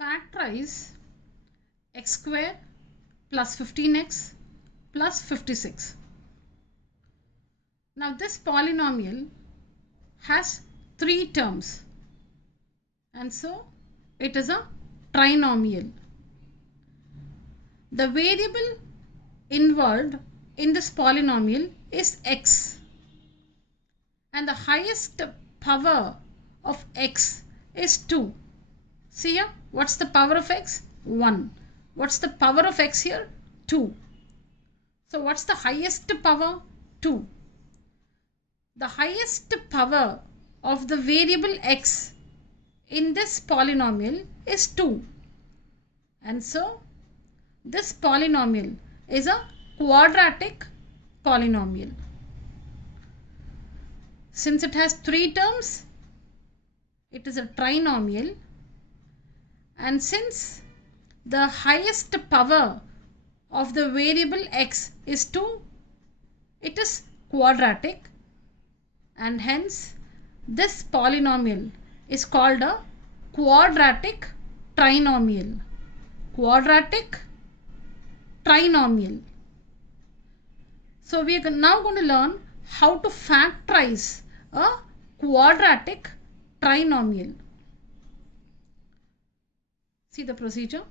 Factorize x square plus 15x plus 56. Now this polynomial has 3 terms and so it is a trinomial. The variable involved in this polynomial is x and the highest power of x is 2. See here, what's the power of x? 1. What's the power of x here? 2. So what's the highest power? 2. The highest power of the variable x in this polynomial is 2. And so this polynomial is a quadratic polynomial. Since it has 3 terms, it is a trinomial. And since the highest power of the variable x is 2, it is quadratic, and hence this polynomial is called a quadratic trinomial. Quadratic trinomial. So we are now going to learn how to factorize a quadratic trinomial. See the procedure.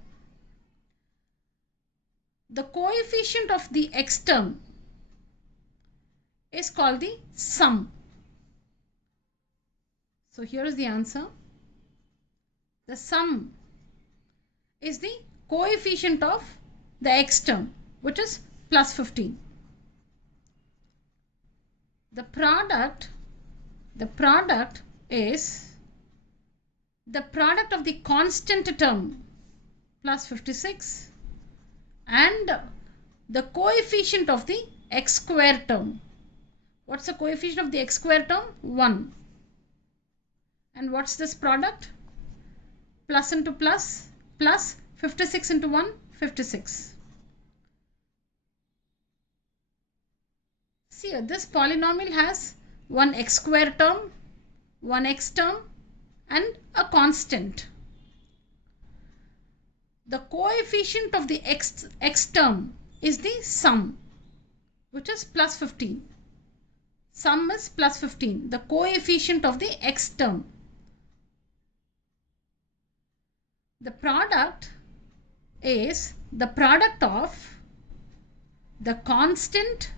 The coefficient of the x term is called the sum. So here is the answer. The sum is the coefficient of the x term, which is plus 15. The product is the product of the constant term plus 56 and the coefficient of the x square term. What's the coefficient of the x square term? 1. And what's this product? Plus into plus, plus 56 into 1, 56. See here, this polynomial has one x square term, one x term and a constant. The coefficient of the x term is the sum, which is plus 15. Sum is plus 15, the coefficient of the x term. The product is the product of the constant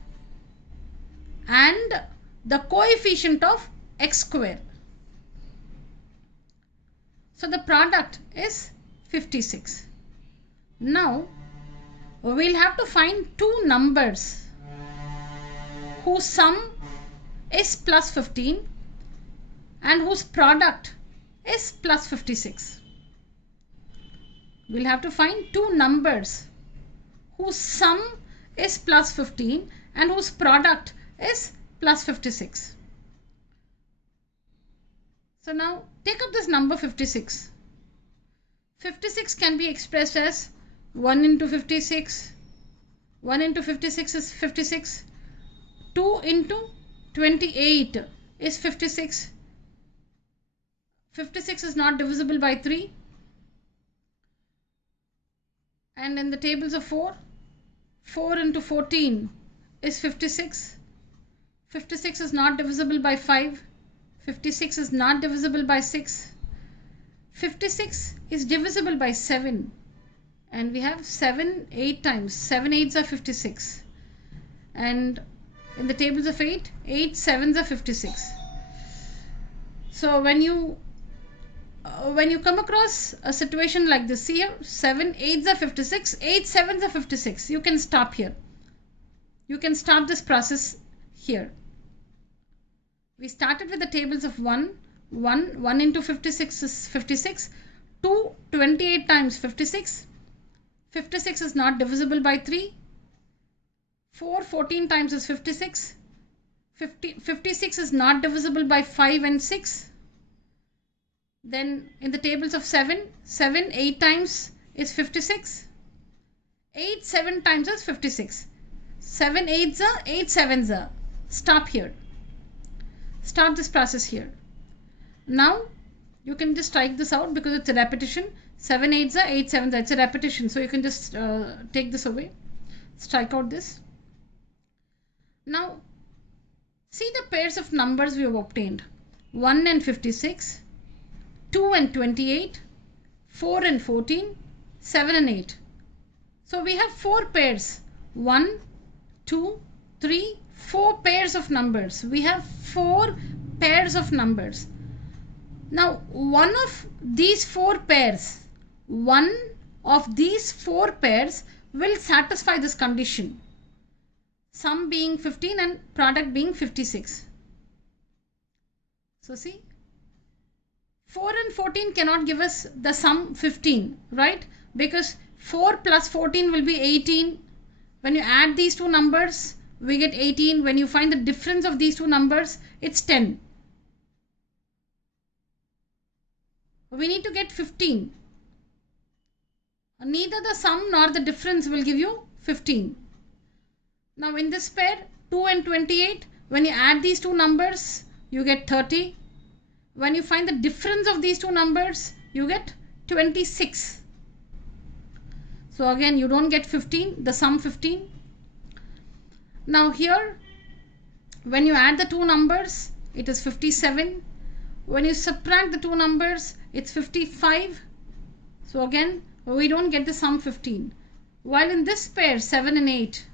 and the coefficient of x square. So the product is 56. Now we'll have to find two numbers whose sum is plus 15 and whose product is plus 56. We'll have to find two numbers whose sum is plus 15 and whose product is plus 56. So now take up this number 56. 56 can be expressed as 1 into 56. 1 into 56 is 56. 2 into 28 is 56. 56 is not divisible by 3. And in the tables of 4, 4 into 14 is 56. 56 is not divisible by 5. 56 is not divisible by 6. 56 is divisible by 7. And we have 7 8 times. 7 8s are 56. And in the tables of 8, 8 7s are 56. So when you come across a situation like this, see here, 7 8s are 56, 8 7s are 56. You can stop here. You can stop this process here. We started with the tables of 1 into 56 is 56. 2 28 times 56. 56 is not divisible by 3. 4 14 times is 56. 56 is not divisible by 5 and 6. Then in the tables of 7 8 times is 56. 8 7 times is 56. 7 8s are 8 7s are. Stop here. Stop this process here. Now You can just strike this out because it's a repetition. 7 8s are 8 7s. It's a repetition. So you can just take this away. Strike out this. Now, see the pairs of numbers we have obtained. 1 and 56, 2 and 28, 4 and 14, 7 and 8. So we have 4 pairs. 1, 2, 3, 4 pairs of numbers. We have 4 pairs of numbers. Now, one of these 4 pairs will satisfy this condition. Sum being 15 and product being 56. So see, 4 and 14 cannot give us the sum 15, right? Because 4 plus 14 will be 18. When you add these two numbers, we get 18. When you find the difference of these two numbers, it's 10. We need to get 15. Neither the sum nor the difference will give you 15. Now in this pair, 2 and 28, when you add these two numbers, you get 30. When you find the difference of these two numbers, you get 26. So again, you don't get 15, the sum 15. Now here, when you add the two numbers, it is 57. When you subtract the two numbers, it's 55. So again, we don't get the sum 15. While in this pair, 7 and 8,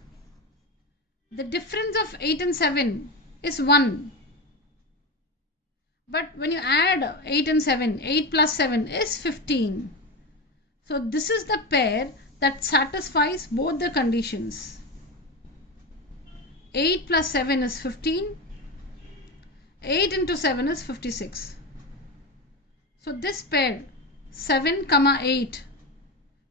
the difference of 8 and 7 is 1. But when you add 8 and 7, 8 plus 7 is 15. So this is the pair that satisfies both the conditions. 8 plus 7 is 15. 8 into 7 is 56. So this pair 7, 8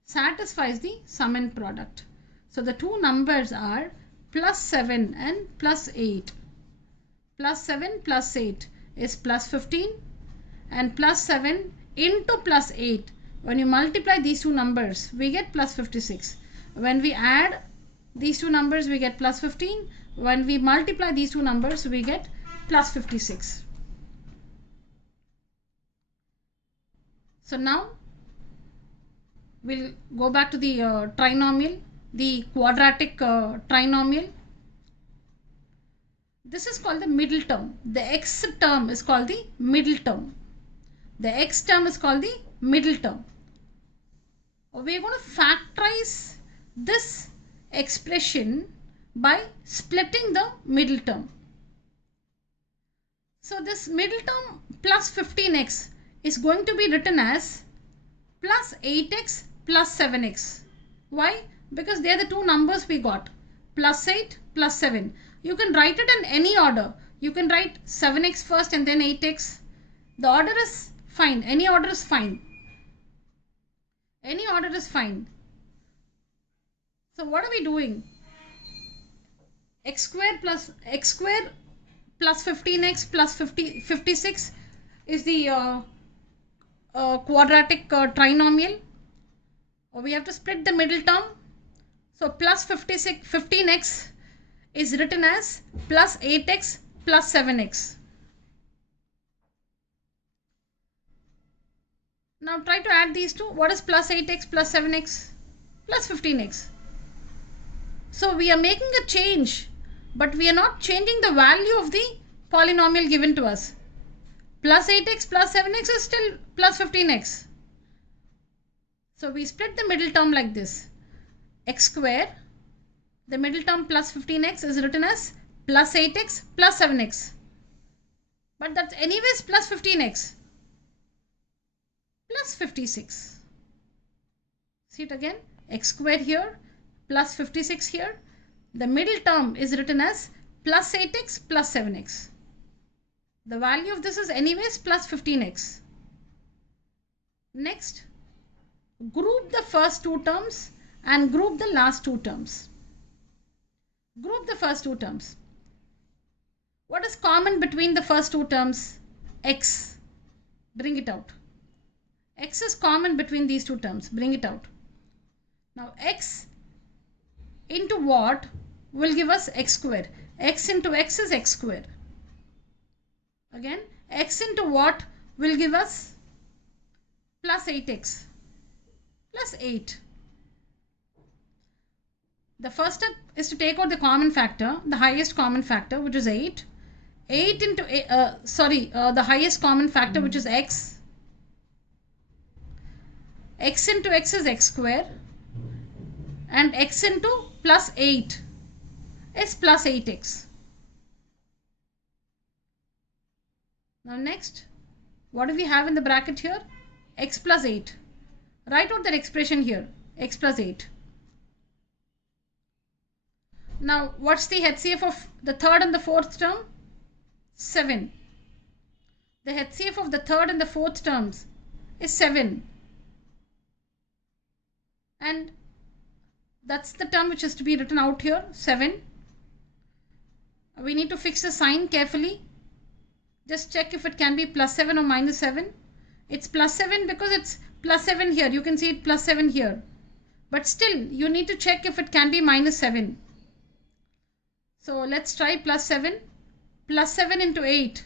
satisfies the sum and product. So the two numbers are plus 7 and plus 8. Plus 7 plus 8 is plus 15 and plus 7 into plus 8. When you multiply these two numbers, we get plus 56. When we add these two numbers, we get plus 15. When we multiply these two numbers, we get plus 56. So now we'll go back to the trinomial, the quadratic trinomial. This is called the middle term. The x term is called the middle term. The x term is called the middle term. We are going to factorize this expression by splitting the middle term. So this middle term plus 15x is going to be written as plus 8x plus 7x. Why? Because they are the two numbers we got. Plus 8 plus 7. You can write it in any order. You can write 7x first and then 8x. The order is fine. Any order is fine. Any order is fine. So what are we doing? X square plus 15x plus 56 is the quadratic trinomial. We have to split the middle term. So plus 15x is written as plus 8x plus 7x. Now try to add these two. What is plus 8x plus 7x? Plus 15x. So we are making a change, but we are not changing the value of the polynomial given to us. Plus 8x plus 7x is still plus 15x. So we split the middle term like this. X square, the middle term plus 15x is written as plus 8x plus 7x. But that's anyways plus 15x. Plus 56. See it again. X square here plus 56 here. The middle term is written as plus 8x plus 7x. The value of this is anyways plus 15x. Next, group the first two terms and group the last two terms. Group the first two terms. What is common between the first two terms? X. Bring it out. X is common between these two terms. Bring it out. Now x into what will give us x square? X into x is x square. Again, x into what will give us plus 8x plus 8. The first step is to take out the common factor, the highest common factor, which is 8. 8 into, the highest common factor, which is x. X into x is x square. And x into plus 8 is plus 8x. Now next, what do we have in the bracket here? X plus 8. Write out that expression here, x plus 8. Now, what's the HCF of the third and the fourth term? 7. The HCF of the third and the fourth terms is 7. And that's the term which is to be written out here, 7. We need to fix the sign carefully. Just check if it can be plus 7 or minus 7. It's plus 7 because it's plus 7 here. You can see it plus 7 here. But still, you need to check if it can be minus 7. So let's try plus 7. Plus 7 into 8.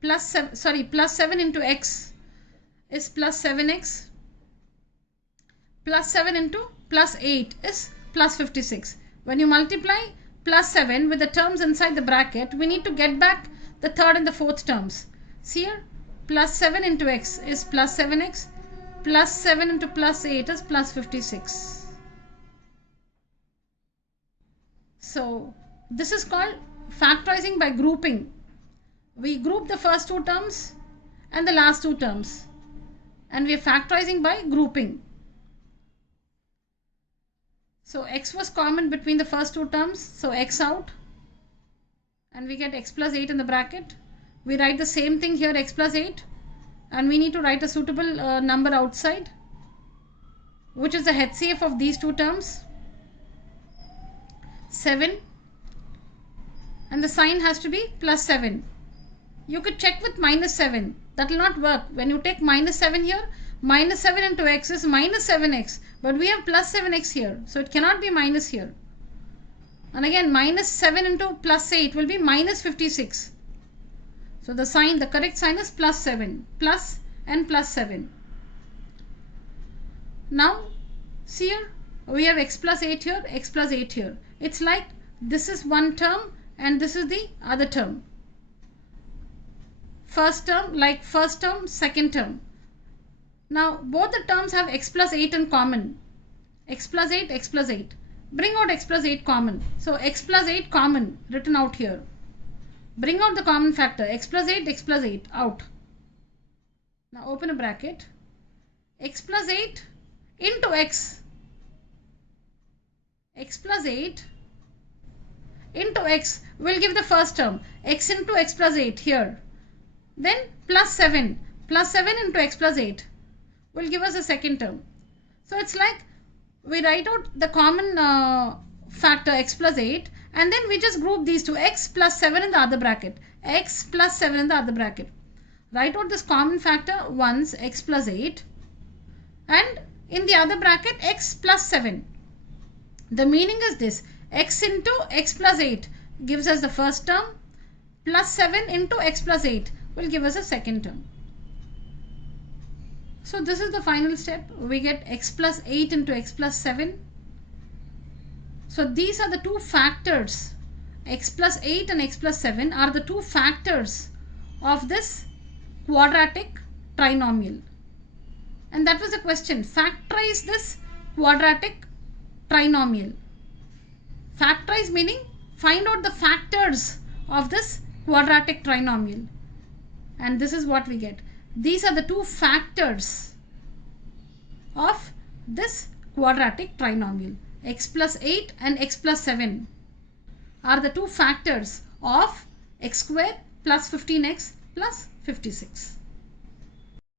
Plus 7 into x is plus 7x. Plus 7 into plus 8 is plus 56. When you multiply plus 7 with the terms inside the bracket, we need to get back the third and the fourth terms. See here, plus 7 into x is plus 7x. Plus 7 into plus 8 is plus 56. So this is called factorizing by grouping. We group the first two terms and the last two terms, and we are factorizing by grouping. So x was common between the first two terms, so x out, and we get x plus 8 in the bracket. We write the same thing here, x plus 8, and we need to write a suitable number outside, which is the HCF of these two terms, 7, and the sign has to be plus 7. You could check with minus 7. That will not work. When you take minus 7 here, minus 7 into x is minus 7x. But we have plus 7x here. So it cannot be minus here. And again, minus 7 into plus 8 will be minus 56. So the sign, the correct sign is plus 7. Plus and plus 7. Now, see here, we have x plus 8 here, x plus 8 here. It's like this is one term and this is the other term. First term, like first term, second term. Now, both the terms have x plus 8 in common. X plus 8, x plus 8. Bring out x plus 8 common. So, x plus 8 common written out here. Bring out the common factor. X plus 8 out. Now, open a bracket. X plus 8 into x. X plus 8 into x will give the first term. X into x plus 8 here. Then plus 7. Plus 7 into x plus 8 will give us a second term. So it's like we write out the common factor x plus 8 and then we just group these two, x plus 7 in the other bracket. X plus 7 in the other bracket. Write out this common factor once, x plus 8, and in the other bracket x plus 7. The meaning is this: x into x plus 8 gives us the first term, plus 7 into x plus 8 will give us a second term. So this is the final step. We get x plus 8 into x plus 7. So these are the two factors. X plus 8 and x plus 7 are the two factors of this quadratic trinomial. And that was the question. Factorize this quadratic trinomial. Factorize meaning find out the factors of this quadratic trinomial. And this is what we get. These are the two factors of this quadratic trinomial. X plus 8 and x plus 7 are the two factors of x square plus 15x plus 56.